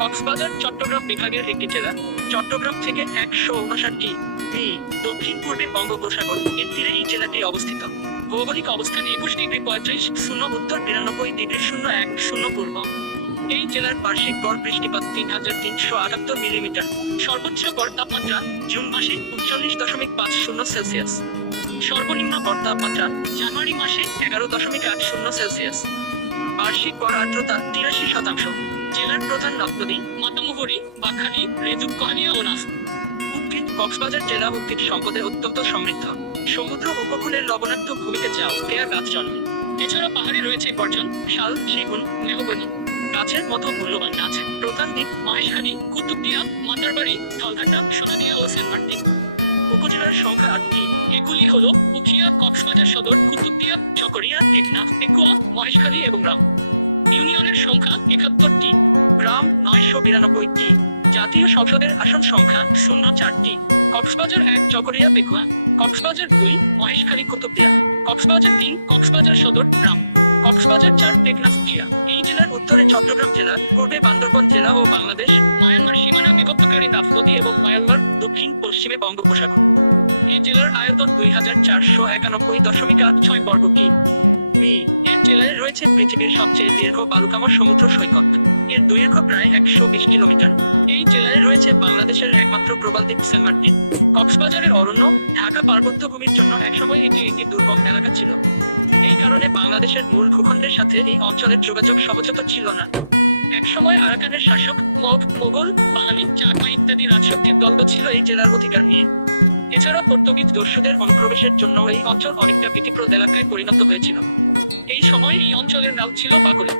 কক্সবাজার, চট্টগ্রাম বিভাগের একটি জেলা। চট্টগ্রাম থেকে একশো উনষাটটি দক্ষিণ পূর্বে বঙ্গোপসাগর। এর তীরে এই জেলাটি অবস্থিত। ভৌগোলিক অবস্থান একুশ ডিগ্রি পঁয়ত্রিশ, শূন্য উত্তর বিরানব্বই ডিগ্রি শূন্য এক, শূন্য পূর্ব। এই জেলার বার্ষিক গড় বৃষ্টিপাত তিন হাজার তিনশো আটাত্তর মিলিমিটার। সর্বোচ্চ গড় তাপমাত্রা জুন মাসে উনচল্লিশ দশমিক পাঁচ শূন্য সেলসিয়াস। সর্বনিম্ন গড় তাপমাত্রা জানুয়ারি মাসে এগারো দশমিক আট শূন্য সেলসিয়াস। বার্ষিক গড় আর্দ্রতা তিরাশি শতাংশ। জেলার প্রধান নদ মাতামুহুরী বাখালি রেজুক কহানিয়া ও নাফ। উদ্ভিদ কক্সবাজার জেলা উদ্ভিদ সম্পদে অত্যন্ত সমৃদ্ধ। সমুদ্র উপকূলের লবণাক্ত ভূমিতে যাও পেয়া গাছ জন্মে। এছাড়া পাহাড়ে রয়েছে গর্জন শাল, সেগুন, মেহগনি। গাছের মতো মূল্যবান গাছ। প্রধান দ্বীপ মহেশখালী, কুতুবদিয়া মাতারবাড়ি ঢলঘাটা সোনাদিয়া ও সেন্ট উপজেলার সংখ্যা আটটি এগুলি হল উখিয়া, কক্সবাজার সদর, কুতুবদিয়া, চকরিয়া, টেকনাফ একুয়া মহেশখালী এবং রাম। ইউনিয়নের সংখ্যা একাত্তরটি গ্রাম নয়শো বিরানব্বইটি, জাতীয় সংসদের আসন সংখ্যা শূন্য চারটি কক্সবাজার এক চকরিয়া পেকুয়া কক্সবাজার দুই, মহেশখালী কুতুবদিয়া। কক্সবাজার তিন, কক্সবাজার সদর গ্রাম। কক্সবাজার চার, টেকনাফ জিয়া। এই জেলার উত্তরে চট্টগ্রাম জেলা, পূর্বে বান্দরবন জেলা ও বাংলাদেশ, মায়ানমার সীমানা বিভক্তকারী নাফ এবং মায়ানমার দক্ষিণ পশ্চিমে বঙ্গোপসাগর। এই জেলার আয়তন দুই হাজার চারশো একানব্বই দশমিক আট ছয় বর্গ কি? এর জেলায় রয়েছে পৃথিবীর সবচেয়ে দীর্ঘ বালুকাময় সমুদ্র সৈকত। এর দৈর্ঘ্য প্রায় একশো বিশ কিলোমিটার। এই জেলায় রয়েছে বাংলাদেশের একমাত্র প্রবাল দ্বীপ সেন্ট মার্টিন। কক্সবাজারের অরণ্য ঢাকা পার্বত্য ভূমির জন্য একসময় এটি একটি দুর্গম এলাকা ছিল। এই কারণে বাংলাদেশের মূল ভূখণ্ডের সাথে এই অঞ্চলের যোগাযোগ সহজত ছিল না। একসময় আরাকানের শাসক মগ মোগল, বাঙালি, চাকমা ইত্যাদি রাজশক্তির দ্বন্দ্ব ছিল এই জেলার অধিকার নিয়ে। এছাড়া পর্তুগিজ দস্যুদের অনুপ্রবেশের জন্য এই অঞ্চল অনেকটা বিটিপ্রদ এলাকায় পরিণত হয়েছিল। এই সময় এই অঞ্চলের নাম ছিল বাকুড়া